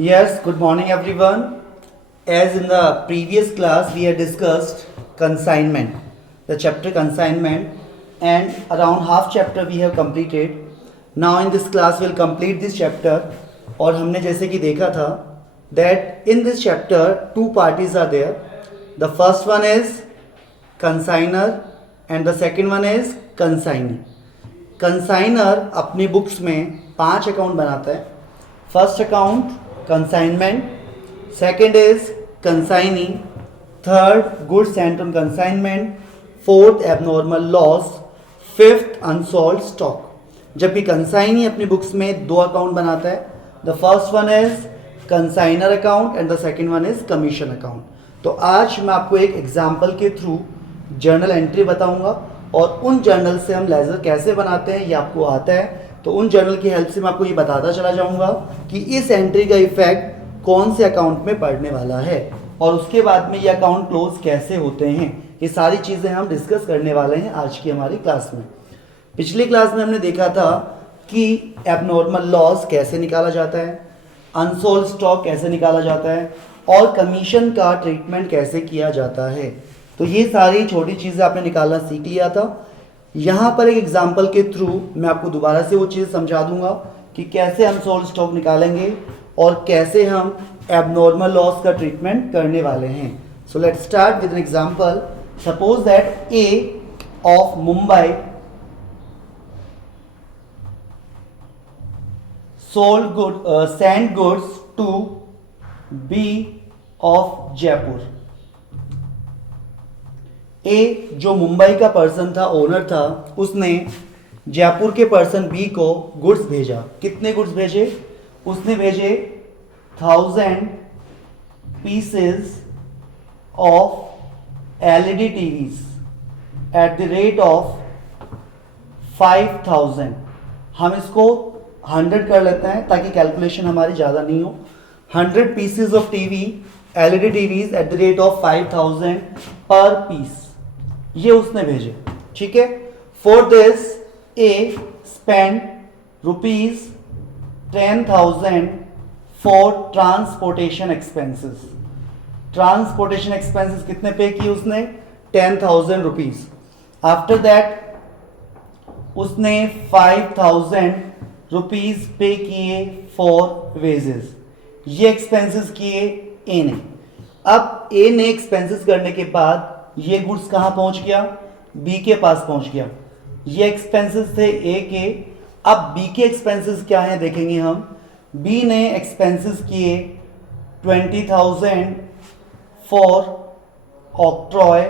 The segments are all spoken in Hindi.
Yes, good morning everyone. As in the previous class, we had discussed consignment, the chapter consignment, and around half chapter we have completed. Now in this class we'll complete this chapter. और हमने जैसे कि देखा था that in this chapter two parties are there. The first one is consigner and the second one is consignee. Consignor अपनी बुक्स में 5 अकाउंट बनाता है. First account consignment, second is consignee, third goods sent on consignment, fourth abnormal loss, fifth unsold stock. जबकि कंसाइनी अपनी बुक्स में 2 अकाउंट बनाता है. The first one is consignor account and the second one is commission account. तो आज मैं आपको एक एग्जाम्पल के थ्रू जर्नल एंट्री बताऊंगा और उन जर्नल से हम लेजर कैसे बनाते हैं ये आपको आता है. तो उन जर्नल की हेल्प से मैं आपको ये बताता चला जाऊंगा कि इस एंट्री का इफेक्ट कौन से अकाउंट में पड़ने वाला है और उसके बाद में ये अकाउंट क्लोज कैसे होते हैं. ये सारी चीज़ें हम डिस्कस करने वाले हैं आज की हमारी क्लास में. पिछली क्लास में हमने देखा था कि एबनॉर्मल लॉस कैसे निकाला जाता है, अनसोल्ड स्टॉक कैसे निकाला जाता है और कमीशन का ट्रीटमेंट कैसे किया जाता है. तो ये सारी छोटी चीज़ें आपने निकालना सीख लिया था. यहाँ पर एक एग्जाम्पल के थ्रू मैं आपको दोबारा से वो चीज़ समझा दूंगा कि कैसे हम अनसोल्ड स्टॉक निकालेंगे और कैसे हम एबनॉर्मल लॉस का ट्रीटमेंट करने वाले हैं. So let's start with an example. Suppose that A of Mumbai sold sent goods to B of Jaipur. A जो मुंबई का पर्सन था, ओनर था, उसने जयपुर के पर्सन बी को गुड्स भेजा. कितने गुड्स भेजे? उसने भेजे 1000 pieces of LED TVs at the rate of 5000. हम इसको 100 कर लेते हैं ताकि कैलकुलेशन हमारी ज़्यादा नहीं हो. 100 pieces of TV, LED TVs at the rate of 5000 पर पीस, ये उसने भेजे. ठीक है. For this A spend ₹10,000 for transportation expenses. Transportation expenses कितने पे किए उसने? 10,000 रुपीज. आफ्टर दैट उसने 5,000 रुपीज पे किए फॉर वेजेस. ये एक्सपेंसेस किए ए ने. अब ए ने एक्सपेंसेस करने के बाद ये गुड्स कहां पहुंच गया? बी के पास पहुंच गया. ये एक्सपेंसेस थे ए के. अब बी के एक्सपेंसेस क्या हैं देखेंगे हम. बी ने एक्सपेंसेस किए 20,000 for octroi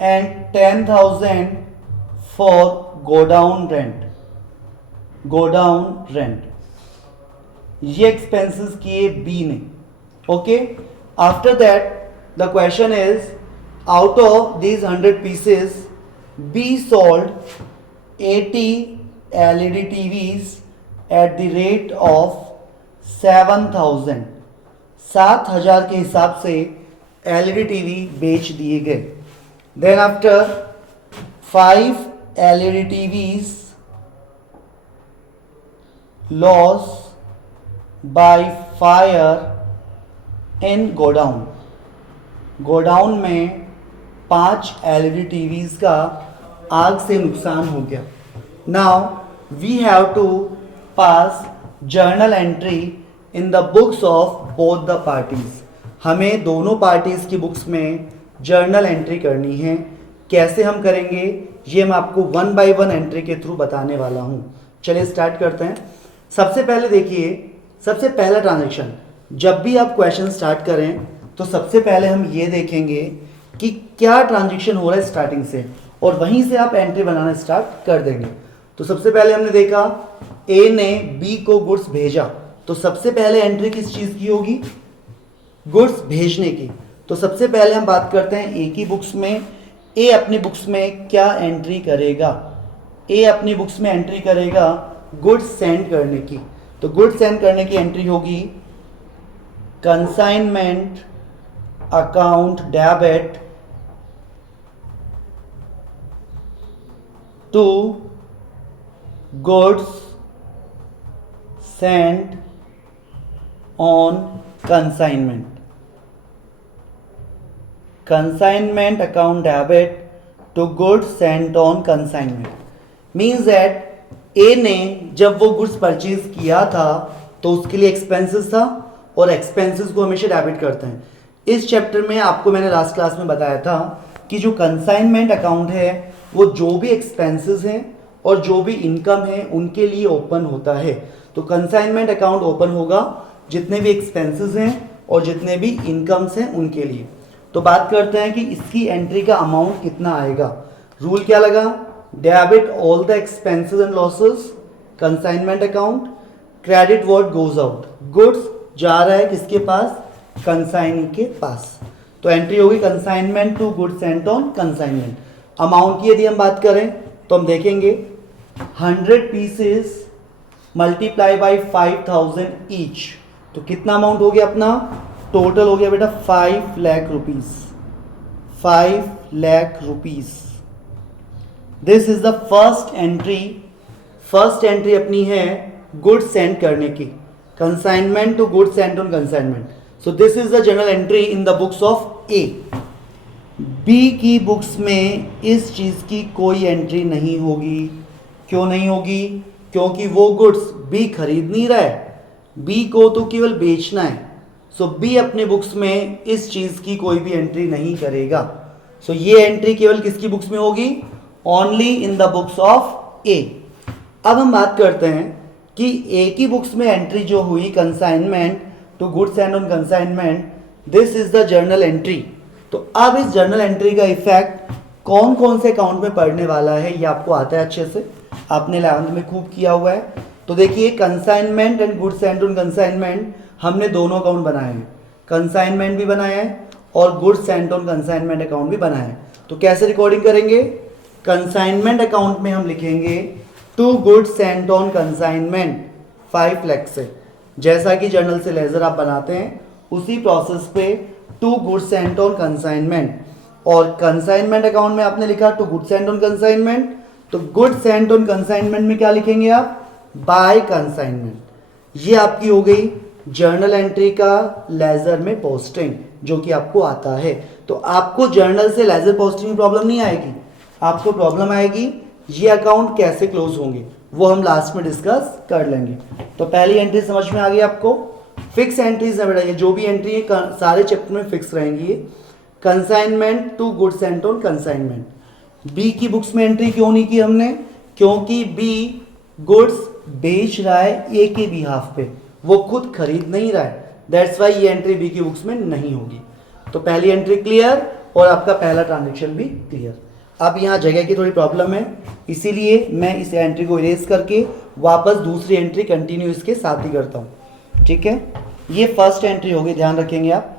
and 10,000 for godown rent. Godown rent ये एक्सपेंसेस किए बी ने. Okay. After that the question is, out of these 100 pieces B sold 80 LED TVs at the rate of 7,000. 7,000 के हिसाब से LED TV बेच दिए गए. Then after 5 LED TVs loss by fire in godown. Godown में 5 एलईडी टीवीज का आग से नुकसान हो गया. Now we have to pass journal entry in the books of both the parties. हमें दोनों पार्टीज की बुक्स में जर्नल एंट्री करनी है. कैसे हम करेंगे ये मैं आपको 1 बाय 1 एंट्री के थ्रू बताने वाला हूँ. चलिए स्टार्ट करते हैं. सबसे पहले देखिए, सबसे पहला ट्रांजैक्शन, जब भी आप क्वेश्चन स्टार्ट करें तो सबसे पहले हम ये देखेंगे कि क्या ट्रांजैक्शन हो रहा है स्टार्टिंग से और वहीं से आप एंट्री बनाना स्टार्ट कर देंगे. तो सबसे पहले हमने देखा ए ने बी को गुड्स भेजा. तो सबसे पहले एंट्री किस चीज़ की होगी? गुड्स भेजने की. तो सबसे पहले हम बात करते हैं ए की बुक्स में. ए अपनी बुक्स में क्या एंट्री करेगा? ए अपनी बुक्स में एंट्री करेगा गुड्स सेंड करने की. तो गुड्स सेंड करने की एंट्री होगी consignment account debit to goods sent on consignment. Consignment account debit to goods sent on consignment means that A ने जब वो गुड्स परचेज किया था तो उसके लिए एक्सपेंसेस था और एक्सपेंसेस को हमेशा डेबिट करते हैं. इस चैप्टर में आपको मैंने लास्ट क्लास में बताया था कि जो कंसाइनमेंट अकाउंट है वो जो भी एक्सपेंसेस हैं और जो भी इनकम है उनके लिए ओपन होता है. तो कंसाइनमेंट अकाउंट ओपन होगा जितने भी एक्सपेंसेस हैं और जितने भी इनकम्स हैं उनके लिए. तो बात करते हैं कि इसकी एंट्री का अमाउंट कितना आएगा. रूल क्या लगा, debit all the expenses and losses consignment account, credit what goes out. Goods जा रहा है किसके पास, कंसाइनी के पास. तो एंट्री होगी consignment to goods sent on consignment. Amount की यदि हम बात करें तो हम देखेंगे 100 पीसेस मल्टीप्लाई बाई 5000 ईच. तो कितना अमाउंट हो गया अपना, टोटल हो गया बेटा 5 lakh rupees. 5 lakh rupees. This is the first entry. First entry अपनी है गुड्स सेंड करने की, consignment to goods sent on consignment. So this is the general entry in the books of A. B की बुक्स में इस चीज की कोई एंट्री नहीं होगी. क्यों नहीं होगी, क्योंकि वो गुड्स बी खरीद नहीं रहा है, बी को तो केवल बेचना है. सो बी अपने बुक्स में इस चीज की कोई भी एंट्री नहीं करेगा. सो ये एंट्री केवल किसकी बुक्स में होगी, only in the books of A. अब हम बात करते हैं कि ए की बुक्स में एंट्री जो हुई consignment to goods and on consignment, this is the journal entry. तो अब इस जर्नल एंट्री का इफेक्ट कौन कौन से अकाउंट में पड़ने वाला है ये आपको आता है अच्छे से, आपने 11th में खूब किया हुआ है. तो देखिए consignment and goods sent on consignment हमने दोनों अकाउंट बनाए हैं, कंसाइनमेंट भी बनाया है और goods sent on consignment account भी बनाया है. तो कैसे रिकॉर्डिंग करेंगे, कंसाइनमेंट अकाउंट में हम लिखेंगे to goods sent on consignment 5 lakh से. जैसा कि जर्नल से लेजर आप बनाते हैं उसी प्रोसेस पे to goods sent on consignment. और कंसाइनमेंट अकाउंट में आपने लिखा to goods sent on consignment, तो गुड्स सेंट ऑन कंसाइनमेंट में क्या लिखेंगे आप, बाय कंसाइनमेंट. ये आपकी हो गई जर्नल एंट्री का लेजर में पोस्टिंग जो कि आपको आता है. तो आपको जर्नल से लेजर पोस्टिंग में प्रॉब्लम नहीं आएगी, आपको प्रॉब्लम आएगी ये अकाउंट कैसे क्लोज होंगे, वो हम लास्ट में डिस्कस कर लेंगे. तो पहली एंट्री समझ में आ गई आपको. फिक्स एंट्रीज है बेटा, ये जो भी एंट्री है सारे चैप्टर में फिक्स रहेंगी. Consignment to goods sent on consignment. B की बुक्स में एंट्री क्यों नहीं की हमने, क्योंकि बी गुड्स बेच रहा है ए के बिहाफ पे, वो खुद खरीद नहीं रहा है. दैट्स वाई ये एंट्री बी की बुक्स में नहीं होगी. तो पहली एंट्री क्लियर और आपका पहला ट्रांजेक्शन भी क्लियर. अब यहाँ जगह की थोड़ी प्रॉब्लम है, इसीलिए मैं इस एंट्री को इरेज करके वापस दूसरी एंट्री कंटिन्यू इसके साथ ही करता हूँ. ठीक है, ये फर्स्ट एंट्री होगी, ध्यान रखेंगे आप.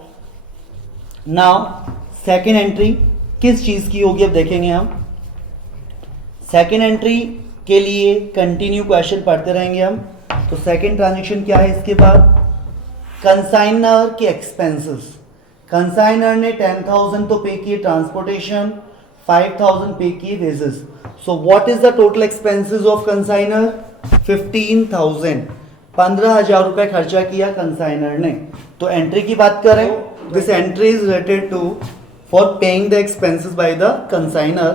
नाउ सेकेंड एंट्री किस चीज़ की होगी अब देखेंगे हम. सेकेंड एंट्री के लिए कंटिन्यू क्वेश्चन पढ़ते रहेंगे हम. तो सेकेंड ट्रांजेक्शन क्या है इसके बाद, कंसाइनर के एक्सपेंसेस. कंसाइनर ने 10,000 तो पे किए ट्रांसपोर्टेशन, 5,000 पे किए wages. So what is the total expenses of consignor, 15,000. 15,000 रुपए खर्चा किया कंसाइनर ने. तो एंट्री की बात करें, this entry is related to for paying the expenses by the consignor.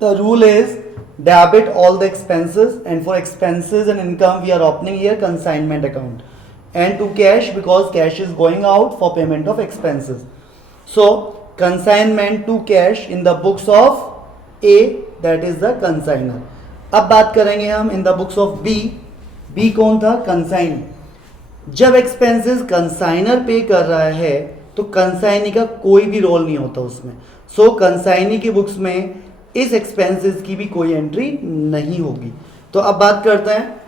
The rule is debit all the expenses, and for expenses and income we are opening here consignment account, and to cash because cash is going out for payment of expenses. So consignment to cash in the books of A, that is the consigner. अब बात करेंगे हम in the books of B. B कौन था, कंसाइन. जब एक्सपेंसेस कंसाइनर पे कर रहा है तो कंसाइनी का कोई भी रोल नहीं होता उसमें. सो कंसाइनी की बुक्स में इस एक्सपेंसेस की भी कोई एंट्री नहीं होगी. तो अब बात करते हैं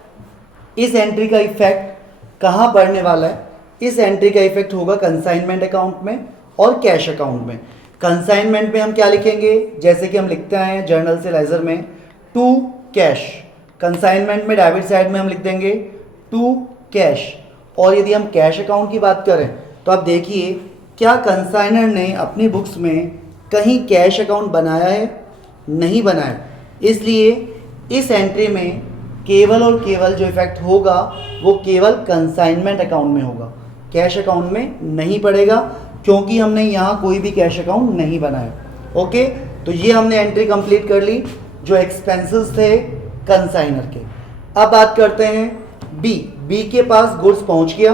इस एंट्री का इफेक्ट कहाँ पड़ने वाला है. इस एंट्री का इफेक्ट होगा कंसाइनमेंट अकाउंट में और कैश अकाउंट में. कंसाइनमेंट में हम क्या लिखेंगे, जैसे कि हम लिखते हैं जर्नल से लेजर में टू कैश. कंसाइनमेंट में डेबिट साइड में हम लिख देंगे टू कैश. और यदि हम कैश अकाउंट की बात करें तो आप देखिए क्या कंसाइनर ने अपनी बुक्स में कहीं कैश अकाउंट बनाया है, नहीं बनाया. इसलिए इस एंट्री में केवल और केवल जो इफेक्ट होगा वो केवल कंसाइनमेंट अकाउंट में होगा, कैश अकाउंट में नहीं पड़ेगा, क्योंकि हमने यहाँ कोई भी कैश अकाउंट नहीं बनाया। ओके, तो ये हमने एंट्री कंप्लीट कर ली जो एक्सपेंसेस थे कंसाइनर के। अब बात करते हैं बी के पास गुड्स पहुंच गया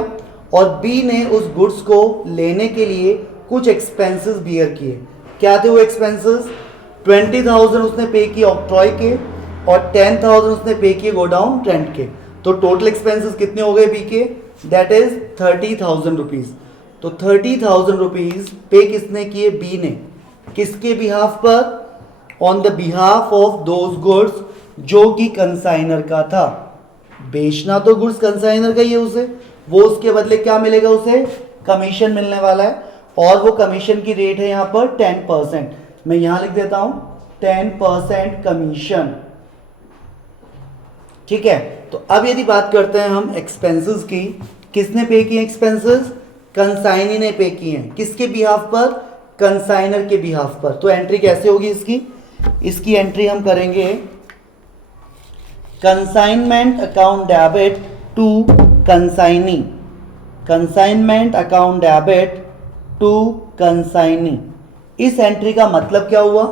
और बी ने उस गुड्स को लेने के लिए कुछ एक्सपेंसेस बियर किए। क्या थे वो एक्सपेंसेस? 20,000 उसने पे किए ऑक्ट्रॉय के और 10,000 उसने पे किए गोडाउन रेंट के। तो टोटल एक्सपेंसेस कितने हो गए बी के? That is 30,000 rupees. तो 30,000 रुपीज पे किसने किए? बी ने। किसके बिहाफ पर? On the behalf of those goods जो कि कंसाइनर का था। बेचना तो गुड्स कंसाइनर का ही है उसे, वो उसके बदले क्या मिलेगा? उसे कमीशन मिलने वाला है और वो कमीशन की रेट है यहाँ पर 10%। मैं यहाँ लिख देता हूँ 10% कमीशन। ठीक है, तो अब यदि बात करते हैं हम एक्सपेंसेस की, किसने पे किए एक्सपेंसेस? कंसाइनी ने पे किए हैं। किसके बिहाफ पर? कंसाइनर के बिहाफ पर। तो एंट्री कैसे होगी इसकी एंट्री हम करेंगे consignment account debit to consignee, consignment account debit to consignee. इस एंट्री का मतलब क्या हुआ?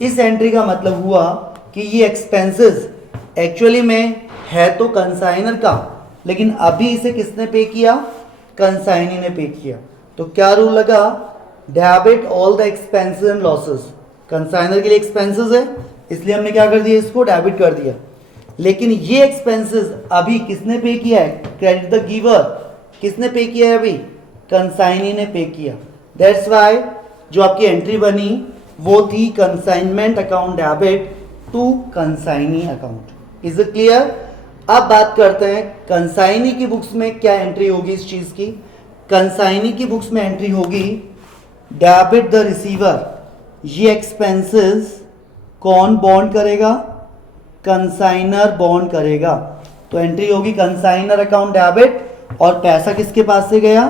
इस एंट्री का मतलब हुआ कि ये एक्सपेंसेस एक्चुअली में है तो कंसाइनर का, लेकिन अभी इसे किसने पे किया? कंसाइनी ने पे किया। तो क्या रूल लगा? Debit all the expenses and losses. Consignor के लिए एक्सपेंसेस है इसलिए हमने क्या कर दिया? इसको डेबिट कर दिया। लेकिन ये एक्सपेंसेस अभी किसने पे किया है? Credit the giver. किसने पे किया है अभी? कंसाइनी ने पे किया। दैट्स वाई जो आपकी एंट्री बनी वो थी consignment account debit to consignee account. Is it clear? अब बात करते हैं कंसाइनी की बुक्स में क्या एंट्री होगी इस चीज की। कंसाइनी की बुक्स में एंट्री होगी डेबिट द रिसीवर। ये एक्सपेंसेस कौन बॉन्ड करेगा? कंसाइनर बॉन्ड करेगा। तो एंट्री होगी कंसाइनर अकाउंट डेबिट और पैसा किसके पास से गया?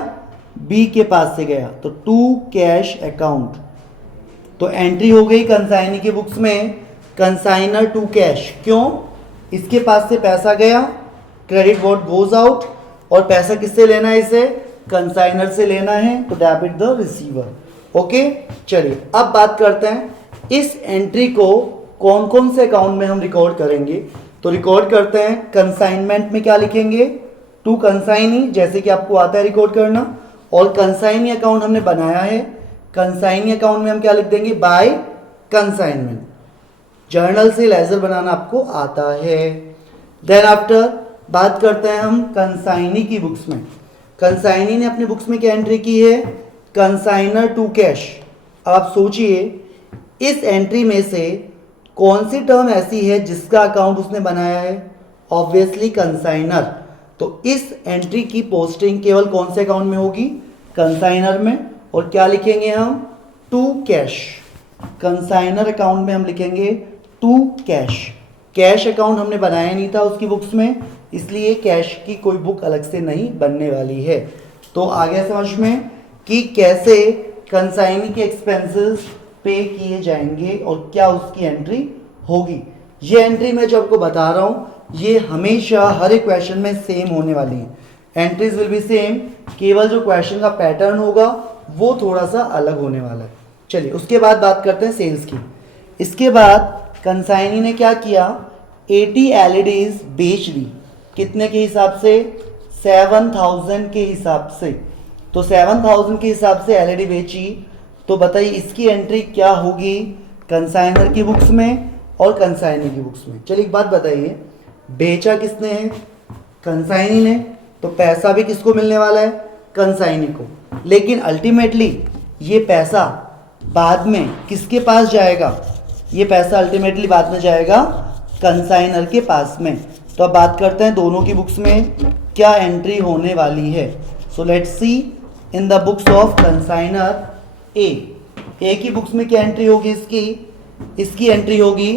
बी के पास से गया, तो टू कैश अकाउंट। तो एंट्री हो गई कंसाइनी की बुक्स में कंसाइनर टू कैश। क्यों? इसके पास से पैसा गया, क्रेडिट व्हाट गोज आउट, और पैसा किससे लेना है? इसे कंसाइनर से लेना है, तो डेबिट द रिसीवर। ओके, चलिए अब बात करते हैं इस एंट्री को कौन कौन से अकाउंट में हम रिकॉर्ड करेंगे। तो रिकॉर्ड करते हैं कंसाइनमेंट में क्या लिखेंगे? टू कंसाइनी, जैसे कि आपको आता है रिकॉर्ड करना, और कंसाइनी अकाउंट हमने बनाया है। कंसाइनी अकाउंट में हम क्या लिख देंगे? By consignment. जर्नल से लेजर बनाना आपको आता है। देन आफ्टर बात करते हैं हम कंसाइनी की बुक्स में। कंसाइनी ने अपनी बुक्स में क्या एंट्री की है? Consignor to cash. आप सोचिए इस एंट्री में से कौन सी टर्म ऐसी है जिसका अकाउंट उसने बनाया है? Obviously consignor. तो इस एंट्री की पोस्टिंग केवल कौन से अकाउंट में होगी? कंसाइनर में। और क्या लिखेंगे हम? To cash. कंसाइनर अकाउंट में हम लिखेंगे टू कैश। कैश अकाउंट हमने बनाया नहीं था उसकी बुक्स में, इसलिए कैश की कोई बुक अलग से नहीं बनने वाली है। तो आ गया समझ में कि कैसे कंसाइनी के एक्सपेंसेस पे किए जाएंगे और क्या उसकी एंट्री होगी। ये एंट्री मैं जो आपको बता रहा हूँ ये हमेशा हर एक क्वेश्चन में सेम होने वाली है। एंट्रीज विल बी सेम, केवल जो क्वेश्चन का पैटर्न होगा वो थोड़ा सा अलग होने वाला है। चलिए उसके बाद बात करते हैं सेल्स की। इसके बाद कंसाइनी ने क्या किया? 80 एलईडीज बेच दी। कितने के हिसाब से? 7000 के हिसाब से। तो 7000 के हिसाब से एलईडी बेची। तो बताइए इसकी एंट्री क्या होगी कंसाइनर की बुक्स में और कंसाइनी की बुक्स में। चलिए एक बात बताइए, बेचा किसने है? कंसाइनी ने। तो पैसा भी किसको मिलने वाला है? कंसाइनी को। लेकिन अल्टीमेटली ये पैसा बाद में किसके पास जाएगा? ये पैसा अल्टीमेटली बाद में जाएगा कंसाइनर के पास में। तो अब बात करते हैं दोनों की बुक्स में क्या एंट्री होने वाली है। So let's see in the books of consignor A की बुक्स में क्या एंट्री होगी इसकी एंट्री होगी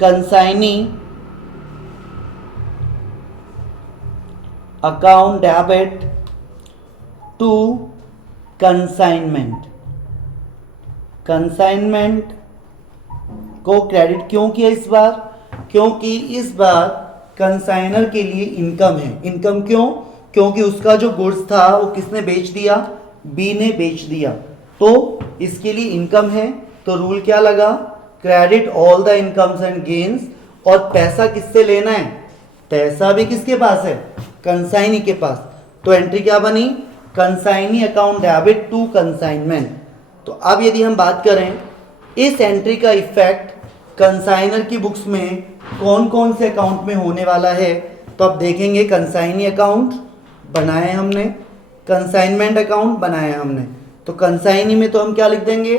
consignee account debit to consignment. Consignment को क्रेडिट क्यों किया इस बार? क्योंकि इस बार कंसाइनर के लिए इनकम है। इनकम क्यों? क्योंकि उसका जो गुड्स था वो किसने बेच दिया? बी ने बेच दिया, तो इसके लिए इनकम है। तो रूल क्या लगा? Credit all the incomes and gains. और पैसा किससे लेना है? पैसा भी किसके पास है? कंसाइनी के पास। तो एंट्री क्या बनी? Consignee account debit to consignment. तो अब यदि हम बात करें इस एंट्री का इफेक्ट कंसाइनर की बुक्स में कौन कौन से अकाउंट में होने वाला है, तो अब देखेंगे कंसाइनी अकाउंट बनाए हमने, कंसाइनमेंट अकाउंट बनाया हमने। तो कंसाइनी में तो हम क्या लिख देंगे?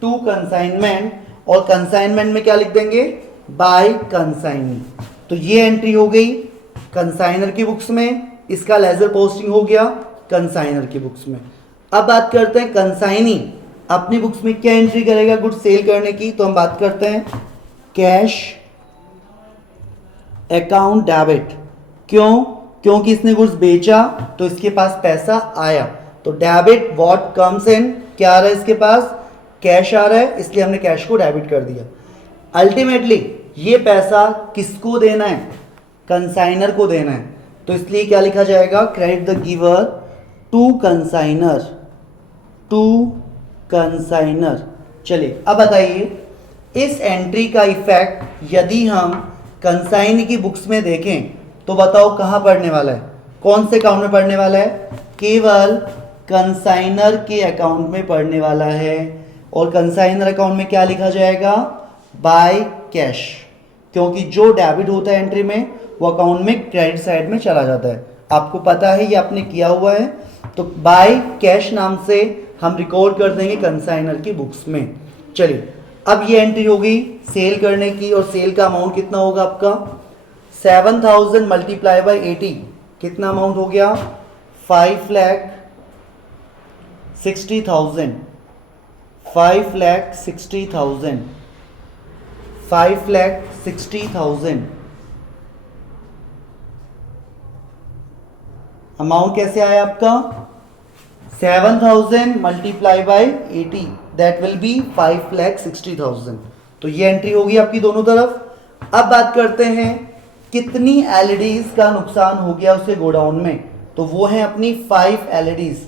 टू कंसाइनमेंट, और कंसाइनमेंट में क्या लिख देंगे? Bye consignee. तो ये एंट्री हो गई कंसाइनर की बुक्स में, इसका लेजर पोस्टिंग हो गया कंसाइनर की बुक्स में। अब बात करते हैं कंसाइनी अपनी बुक्स में क्या एंट्री करेगा गुड्स सेल करने की। तो हम बात करते हैं कैश अकाउंट डेबिट। क्यों? क्योंकि इसने गुड्स बेचा तो इसके पास पैसा आया। तो डेबिट व्हाट कम्स इन, क्या आ रहा है इसके पास? कैश आ रहा है, इसलिए हमने कैश को डेबिट कर दिया। अल्टीमेटली ये पैसा किसको देना है? कंसाइनर को देना है। तो इसलिए क्या लिखा जाएगा? Credit the giver to consignor, to consignor. चलिए अब बताइए इस एंट्री का इफेक्ट यदि हम कंसाइनी की बुक्स में देखें तो बताओ कहाँ पढ़ने वाला है? कौन से अकाउंट में पढ़ने वाला है? केवल कंसाइनर के अकाउंट में पढ़ने वाला है। और कंसाइनर अकाउंट में क्या लिखा जाएगा? बाय कैश, क्योंकि जो डेबिट होता है एंट्री में वो अकाउंट में क्रेडिट साइड में चला जाता है। आपको पता है, ये आपने किया हुआ है। तो बाय कैश नाम से हम रिकॉर्ड कर देंगे कंसाइनर की बुक्स में। चलिए अब ये एंट्री होगी सेल करने की, और सेल का अमाउंट कितना होगा आपका? 7000 मल्टीप्लाई बाई 80, कितना अमाउंट हो गया? 5,60,000, 5,60,000, 5,60,000। अमाउंट कैसे आया आपका? 7000 multiply by 80, that will be 5,60,000। तो ये एंट्री होगी आपकी दोनों तरफ। अब बात करते हैं कितनी एलईडीज का नुकसान हो गया उसके गोडाउन में। तो वो है अपनी 5 एलईडीज।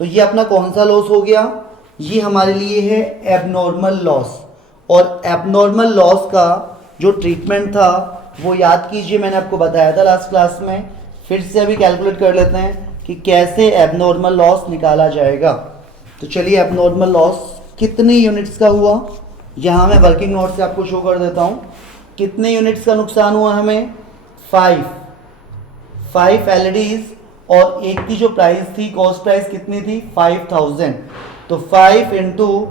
तो ये अपना कौन सा लॉस हो गया? ये हमारे लिए है एबनॉर्मल लॉस। और एबनॉर्मल लॉस का जो ट्रीटमेंट था वो याद कीजिए, मैंने आपको बताया था लास्ट क्लास में। फिर से अभी कैलकुलेट कर लेते हैं कि कैसे एबनॉर्मल लॉस निकाला जाएगा। तो चलिए एबनॉर्मल लॉस कितने यूनिट्स का हुआ, यहाँ मैं वर्किंग नोट से आपको शो कर देता हूँ। कितने यूनिट्स का नुकसान हुआ हमें? 5 एलईडीज, और एक की जो प्राइस थी, कॉस्ट प्राइस कितनी थी? 5000। तो 5 इंटू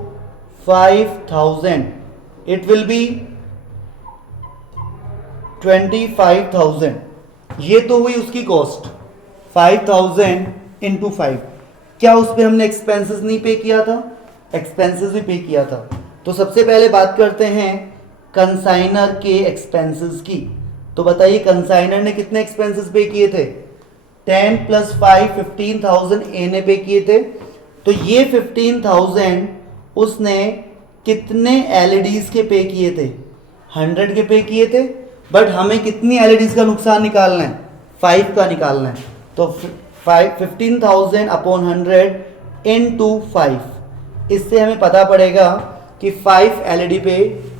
5000 इट विल बी 25,000। ये तो हुई उसकी कॉस्ट 5000 इंटू 5। क्या उस पर हमने एक्सपेंसेस नहीं पे किया था? एक्सपेंसेस भी पे किया था। तो सबसे पहले बात करते हैं कंसाइनर के एक्सपेंसेस की। तो बताइए कंसाइनर ने कितने एक्सपेंसेस पे किए थे? 10 + 5 15,000 ए ने पे किए थे। तो ये 15,000 उसने कितने एलईडीज के पे किए थे? 100 के पे किए थे। बट हमें कितनी एलईडीज का नुकसान निकालना है? 5 का निकालना है। तो 15,000 अपॉन 100 इंटू 5, इससे हमें पता पड़ेगा कि 5 एलईडी पे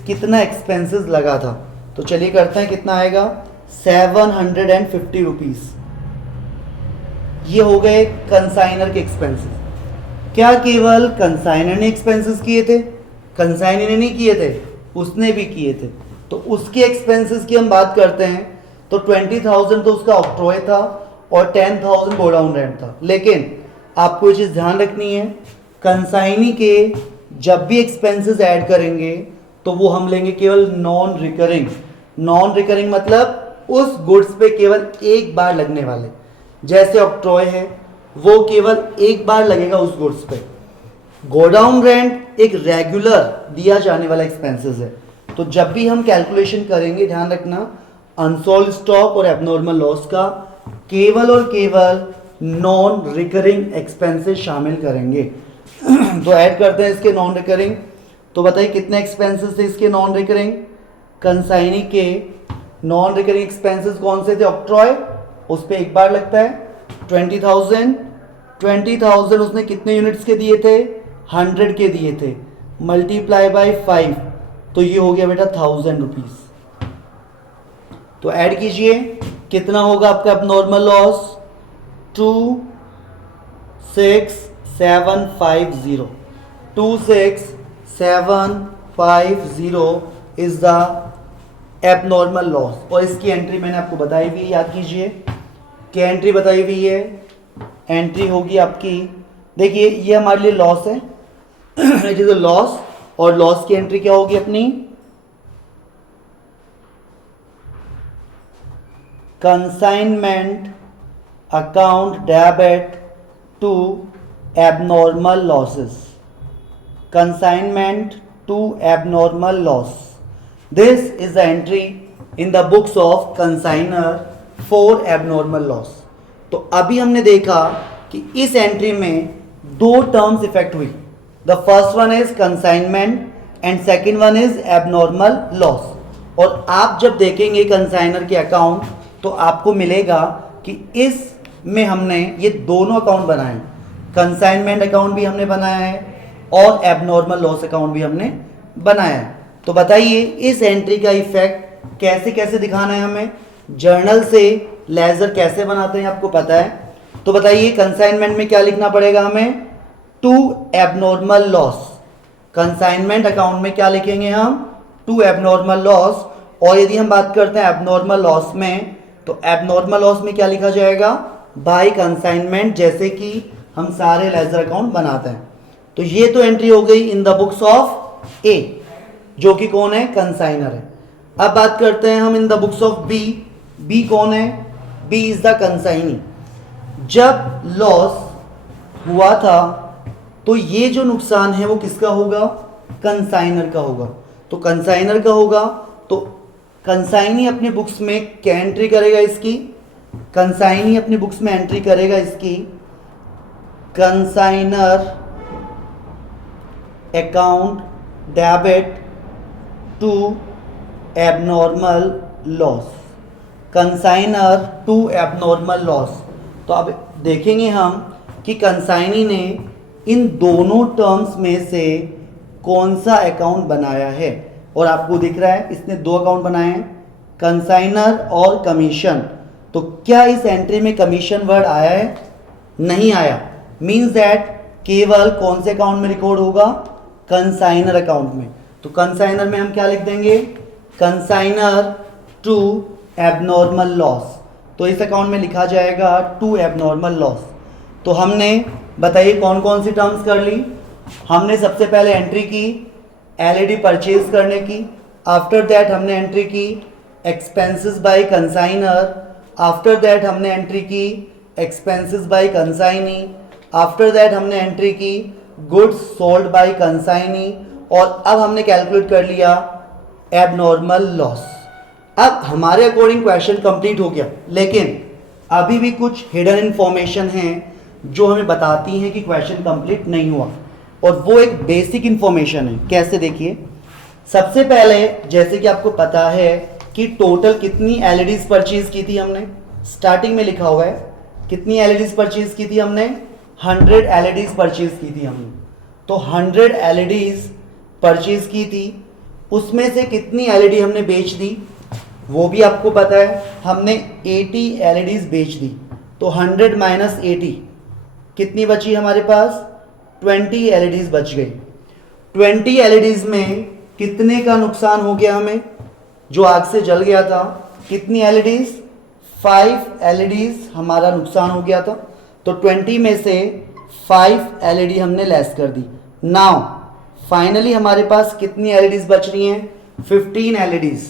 कितना एक्सपेंसेस लगा था। तो चलिए करते हैं, कितना आएगा? 750 रुपीज़। ये हो गए कंसाइनर के एक्सपेंसेस। क्या केवल कंसाइनर ने एक्सपेंसेस किए थे? कंसाइनर ने नहीं किए थे, उसने भी किए थे। तो उसके एक्सपेंसेस की हम बात करते हैं तो 20,000 तो उसका ऑक्ट्रॉय था और 10,000 गोडाउन रेंट था। लेकिन आपको ये चीज़ ध्यान रखनी है, कंसाइनी के जब भी एक्सपेंसेस ऐड करेंगे तो वो हम लेंगे केवल नॉन रिकरिंग। नॉन रिकरिंग मतलब उस गुड्स पे केवल एक बार लगने वाले। जैसे ऑक्ट्रॉय है वो केवल एक बार लगेगा उस गुड्स पे। गोडाउन रेंट एक रेगुलर दिया जाने वाला एक्सपेंसेस है। तो जब भी हम कैलकुलेशन करेंगे ध्यान रखना अनसोल्ड स्टॉक और एबनॉर्मल लॉस का केवल और केवल नॉन रिकरिंग एक्सपेंसेस शामिल करेंगे। तो ऐड करते हैं इसके नॉन रिकरिंग। तो बताइए कितने एक्सपेंसेस थे इसके नॉन रिकरिंग? कंसाइनी के नॉन रिकरिंग एक्सपेंसेस कौन से थे? ऑक्ट्रॉय, उस पर एक बार लगता है 20,000 उसने कितने यूनिट्स के दिए थे? 100 के दिए थे, मल्टीप्लाई बाय 5, तो ये हो गया बेटा 1000 रुपीज। तो ऐड कीजिए, कितना होगा आपका abnormal loss? 26750, 26750 is the abnormal loss. और इसकी एंट्री मैंने आपको बताई हुई है, याद कीजिए क्या एंट्री बताई हुई है? एंट्री होगी आपकी, देखिए ये हमारे लिए लॉस है इट इज अ लॉस, और लॉस की एंट्री क्या होगी अपनी? Consignment account debit to abnormal losses, consignment to abnormal loss. This is the entry in the books of consignor for abnormal loss. तो अभी हमने देखा कि इस एंट्री में दो टर्म्स इफेक्ट हुई। The first one is consignment and second one is abnormal loss. और आप जब देखेंगे कंसाइनर के अकाउंट तो आपको मिलेगा कि इस में हमने ये दोनों अकाउंट बनाए हैं, कंसाइनमेंट अकाउंट भी हमने बनाया है और एबनॉर्मल लॉस अकाउंट भी हमने बनाया है। तो बताइए इस एंट्री का इफेक्ट कैसे कैसे दिखाना है हमें? जर्नल से लेजर कैसे बनाते हैं आपको पता है। तो बताइए कंसाइनमेंट में क्या लिखना पड़ेगा हमें? To abnormal loss. Consignment account में क्या लिखेंगे हम? To abnormal loss. और यदि हम बात करते हैं एबनॉर्मल लॉस में, तो एबनॉर्मल लॉस में क्या लिखा जाएगा? बाय कंसाइनमेंट, जैसे कि हम सारे लेजर अकाउंट बनाते हैं। तो ये तो एंट्री हो गई इन द बुक्स ऑफ ए, जो कि कौन है? कंसाइनर है। अब बात करते हैं हम in the books of B. B कौन है? B is the consignee. जब लॉस हुआ था तो ये जो नुकसान है वो किसका होगा? कंसाइनर का होगा। तो कंसाइनर का होगा तो कंसाइनी अपने बुक्स में क्या एंट्री करेगा इसकी? कंसाइनी अपने बुक्स में एंट्री करेगा इसकी consignor account debit to abnormal loss, consignor to abnormal loss. तो अब देखेंगे हम कि कंसाइनी ने इन दोनों टर्म्स में से कौन सा अकाउंट बनाया है। और आपको दिख रहा है इसने दो अकाउंट बनाए हैं, कंसाइनर और कमीशन। तो क्या इस एंट्री में कमीशन वर्ड आया है? नहीं आया। मीन्स दैट केवल कौन से अकाउंट में रिकॉर्ड होगा? कंसाइनर अकाउंट में। तो कंसाइनर में हम क्या लिख देंगे? Consignor to abnormal loss. तो इस अकाउंट में लिखा जाएगा टू एबनॉर्मल लॉस। तो हमने बताइए कौन कौन सी टर्म्स कर ली। हमने सबसे पहले एंट्री की एलईडी परचेज करने की, आफ्टर दैट हमने एंट्री की expenses by consignor, after that हमने एंट्री की expenses by consignee, after that हमने एंट्री की गुड्स सोल्ड बाय कंसाइनी, और अब हमने कैलकुलेट कर लिया एबनॉर्मल लॉस। अब हमारे अकॉर्डिंग क्वेश्चन कंप्लीट हो गया, लेकिन अभी भी कुछ हिडन इंफॉर्मेशन हैं जो हमें बताती हैं कि क्वेश्चन कंप्लीट नहीं हुआ, और वो एक बेसिक इंफॉर्मेशन है। कैसे? देखिए सबसे पहले जैसे कि आपको पता है कि टोटल कितनी एलईडीज परचेज की थी हमने, स्टार्टिंग में लिखा हुआ है कितनी एलईडीज परचेज की थी हमने? 100 एलईडीज परचेज की थी हमने। तो 100 एलईडीज परचेज की थी, उसमें से कितनी एलईडी हमने बेच दी वो भी आपको पता है, हमने 80 एलईडीज बेच दी। तो 100 माइनस 80 कितनी बची हमारे पास? 20 एलईडीज बच गई। 20 एलईडीज में कितने का नुकसान हो गया हमें? जो आग से जल गया था, कितनी एलईडीज? 5 एलईडीज हमारा नुकसान हो गया था। तो 20 में से 5 एलईडी हमने लेस कर दी। नाउ फाइनली हमारे पास कितनी एलईडीज बच रही हैं? 15 एलईडीज।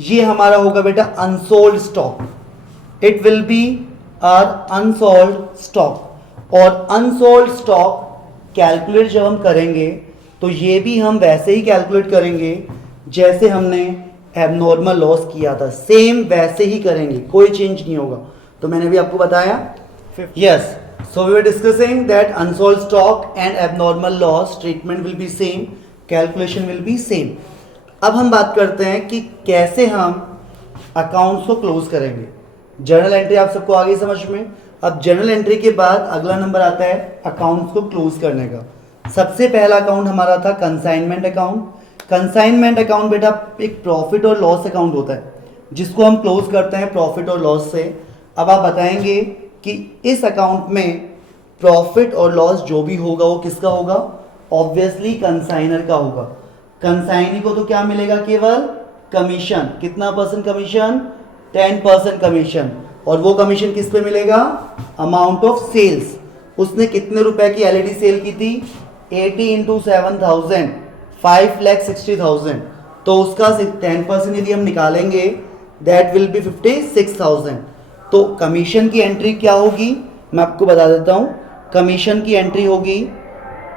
ये हमारा होगा बेटा unsold stock. It will be our unsold stock. और अनसोल्ड स्टॉक कैलकुलेट जब हम करेंगे तो ये भी हम वैसे ही कैलकुलेट करेंगे जैसे हमने एबनॉर्मल लॉस किया था, सेम वैसे ही करेंगे, कोई चेंज नहीं होगा। तो मैंने भी आपको बताया yes, so we were discussing that unsold stock and abnormal loss treatment will be same, calculation will be same. अब हम बात करते हैं कि कैसे हम अकाउंट्स को क्लोज करेंगे। जर्नल एंट्री आप सबको आ गई समझ में। अब जर्नल एंट्री के बाद अगला नंबर आता है अकाउंट्स को क्लोज करने का। सबसे पहला अकाउंट हमारा था कंसाइनमेंट अकाउंट। कंसाइनमेंट अकाउंट बेटा एक प्रॉफिट और लॉस अकाउंट होता है जिसको हम क्लोज करते हैं प्रॉफिट और लॉस से। अब आप बताएंगे कि इस अकाउंट में प्रॉफिट और लॉस जो भी होगा वो किसका होगा? ऑब्वियसली कंसाइनर का होगा। कंसाइनी को तो क्या मिलेगा? केवल कमीशन। कितना परसेंट कमीशन? 10% कमीशन। और वो कमीशन किस पे मिलेगा? Amount of sales. उसने कितने रुपए की एलईडी सेल की थी? 80 इंटू 7,000 5,60,000। तो उसका 10% यदि हम निकालेंगे दैट विल बी 56,000। तो कमीशन की एंट्री क्या होगी मैं आपको बता देता हूं। कमीशन की एंट्री होगी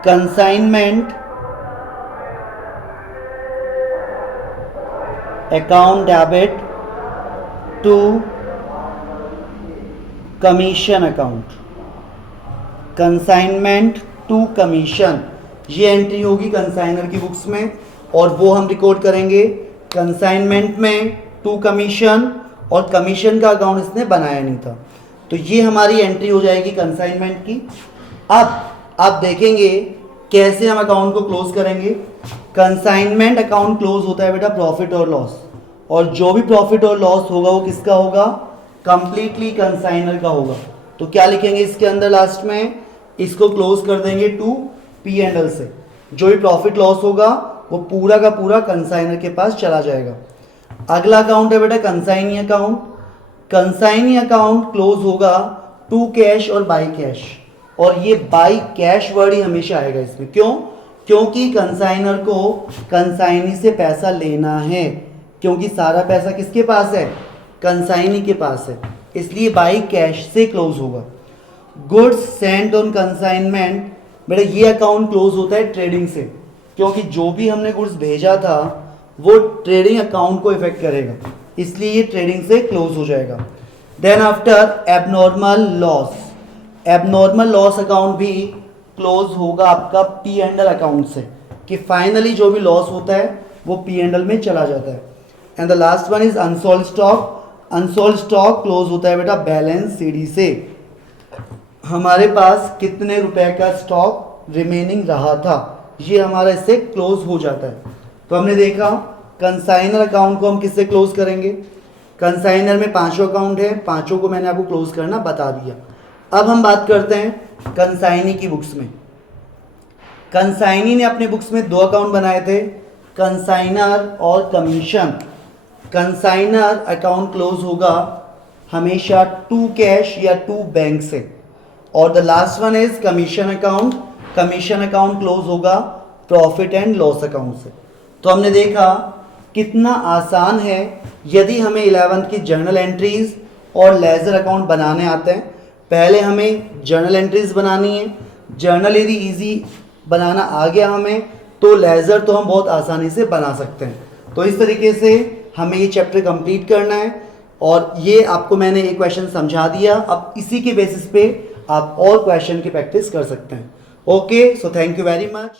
consignment account debit to commission account. Consignment to commission ये एंट्री होगी कंसाइनर की बुक्स में और वो हम रिकॉर्ड करेंगे कंसाइनमेंट में टू कमीशन। और कमीशन का अकाउंट इसने बनाया नहीं था तो ये हमारी एंट्री हो जाएगी कंसाइनमेंट की। अब आप देखेंगे कैसे हम अकाउंट को क्लोज करेंगे। कंसाइनमेंट अकाउंट क्लोज होता है बेटा प्रॉफिट और लॉस, और जो भी प्रॉफिट और लॉस होगा वो किसका होगा? कंप्लीटली कंसाइनर का होगा। तो क्या लिखेंगे इसके अंदर लास्ट में? इसको क्लोज कर देंगे टू पी एंड एल से। जो भी प्रॉफिट लॉस होगा वो पूरा का पूरा कंसाइनर के पास चला जाएगा। अगला अकाउंट है बेटा consignee account. Consignee account close होगा टू कैश और बाई कैश, और ये बाई कैश वर्ड ही हमेशा आएगा इसमें। क्यों? क्योंकि कंसाइनर को कंसाइनी से पैसा लेना है, क्योंकि सारा पैसा किसके पास है? कंसाइनी के पास है, इसलिए बाई कैश से क्लोज होगा। गुड्स सेंट ऑन कंसाइनमेंट बेटा ये अकाउंट क्लोज होता है ट्रेडिंग से, क्योंकि जो भी हमने गुड्स भेजा था वो ट्रेडिंग अकाउंट को इफेक्ट करेगा, इसलिए ये ट्रेडिंग से क्लोज हो जाएगा। Then after abnormal loss. Abnormal loss account भी क्लोज होगा आपका पी एंड एल अकाउंट से, कि फाइनली जो भी लॉस होता है वो पी एंड एल में चला जाता है। And the last one is unsold stock. Unsold stock close होता है बेटा बैलेंस सीडी से। हमारे पास कितने रुपए का स्टॉक रिमेनिंग रहा था ये हमारा इससे क्लोज हो जाता है। तो हमने देखा कंसाइनर अकाउंट को हम किससे क्लोज करेंगे? कंसाइनर में पांचों अकाउंट है, पांचों को मैंने आपको क्लोज करना बता दिया। अब हम बात करते हैं कंसाइनी की बुक्स में। कंसाइनी ने अपने बुक्स में दो अकाउंट बनाए थे, कंसाइनर और कमीशन। कंसाइनर अकाउंट क्लोज होगा हमेशा टू कैश या टू बैंक से, और the last one is commission account. Commission account close होगा प्रॉफिट एंड लॉस अकाउंट से। तो हमने देखा कितना आसान है यदि हमें 11th की जर्नल एंट्रीज और लेजर अकाउंट बनाने आते हैं। पहले हमें जर्नल एंट्रीज बनानी है, जर्नल यदि इजी बनाना आ गया हमें तो लेजर तो हम बहुत आसानी से बना सकते हैं। तो इस तरीके से हमें ये चैप्टर कंप्लीट करना है, और ये आपको मैंने एक क्वेश्चन समझा दिया। अब इसी के बेसिस पे आप और क्वेश्चन की प्रैक्टिस कर सकते हैं। Okay, so thank you very much.